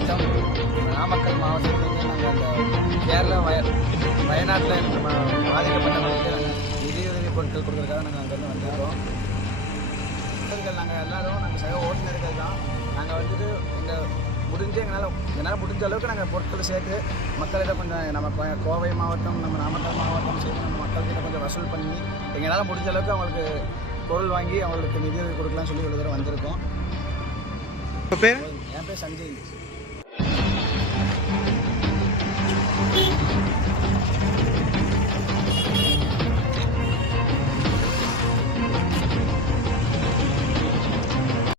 மாவட்டம் நாமக்கல் மாவட்டத்துலேருந்து நாங்கள் அந்த கேரளா வயநாட்டில் நம்ம பாதிக்கப்பட்டவங்களுக்கு நாங்கள் நிதியுதவி பொருட்கள் கொடுக்குறதுக்காக நாங்கள் அங்கேருந்து வந்திருக்கோம். நாங்கள் எல்லோரும் நாங்கள் சக ஓட்டுநர்கள் தான். நாங்கள் வந்துட்டு என்னால் முடிஞ்ச அளவுக்கு நாங்கள் பொருட்களை சேர்த்து மக்களிட கொஞ்சம் நம்ம கோவை மாவட்டம் நம்ம நாமக்கல் மாவட்டம் சேர்த்து நம்ம மக்கள்கிட்ட கொஞ்சம் வசூல் பண்ணி எங்களால் முடிஞ்ச அளவுக்கு அவங்களுக்கு பொருள் வாங்கி அவங்களுக்கு நிதியுதவி கொடுக்கலாம்னு சொல்லி இவ்வளோ தூரம் வந்திருக்கோம். பேர்? என் பேர் சஞ்சய்.